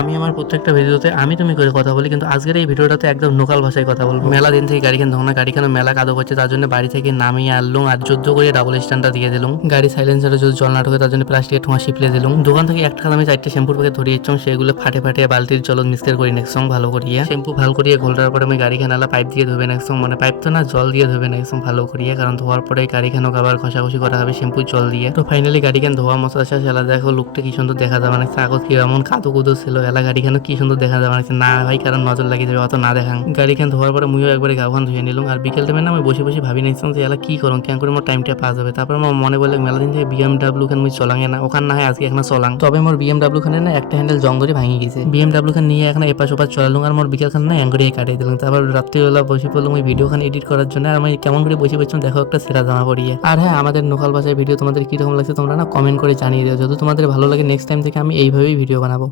আমি আমার প্রত্যেকটা ভিডিওতে আমি তুমি করে কথা বলি, কিন্তু আজকের এই ভিডিওটাতে একদম লোকাল ভাষায় কথা বলবো। মেলা দিন থেকে গাড়ি কেন ধোনা, গাড়ি কেন মেলা কাদো করছে, তার জন্য বাড়ি থেকে নামিয়ে আনলুম আর যুদ্ধ করে ডাবল স্ট্যান্ডটা দিয়ে দিলুম। গাড়ি সাইলেন্সারে যদি জল না ঢোকে তার জন্য প্লাস্টিকের ঠোঁয়া শিপলে দিলুম। দোকান থেকে একটা আমি 4টে শ্যাম্পুর প্যাকেট ধরিয়ে ইচ্ছম, সেগুলো ফাটে ফাটে বালতির জল মিক্সচার করে নেকসং ভালো করিয়া। শ্যাম্পু ভালো করিয়ে ঘোলার পরে আমি গাড়ি খানালা পাইপ দিয়ে ধোবে নেকসং, মানে পাইপ তো না, জল দিয়ে ধোবে নেকসং ভালো করিয়া, কারণ ধোয়ার পরে গাড়ি খানক আবার ঘষাঘষি করা হবে শ্যাম্পুর জল দিয়ে। তো ফাইনালি গাড়ি খান ধোয়া মশলা শেষ। এলা দেখো লুকটা কি সুন্দর দেখা যায়, মানে কাগজ কি এমন কাদো কুদো ছিল। এলা গাড়ি খান কি সুন্দর দেখা যায়, মানে না ভাই কারণ নজর লাগিয়ে যাবে, অত না দেখান। গাড়ি খান ধোয়ার পরে মুইও একবারে গাওখান ধুয়ে নিলাম। আর বিকেল টাইমে না আমি বসে বসে ভাবি নিছিলাম যে এলা কি করুন, কেন করে আমার টাইমটা পাস হবে। তারপর আমার মনে বললে মেলা দিন থেকে বিএমডাব্লিউ খান মুই চলাঙে না, ওখান না হয় আজকে এখন চলাং। তবে মোর বিএমডাব্লিউ খানে না একটা হ্যান্ডেল জং ধরে ভাঙি গেছে। বিএমডাব্লিউ খান নিয়ে এখন এপাশ ওপাশ চলালুম, আর মোর বিকেল খান না অ্যাঙ্গরিয়ে কাটিয়ে দিলাম। তারপর রাত্রিবেলা বসে পড়লাম ওই ভিডিও খান এডিট করার জন্য। আর আমি কেমন করে বসে পড়ছিলাম দেখো একটা সেরা জামা পরিয়ে। আর হ্যাঁ, আমাদের লোকাল ভাষায় ভিডিও তোমাদের কিরকম লাগছে তোমরা না কমেন্ট করে জানিয়ে দিও। যদি তোমাদের ভালো লাগে নেক্সট টাইম থেকে আমি এইভাবেই ভিডিও বানাবো।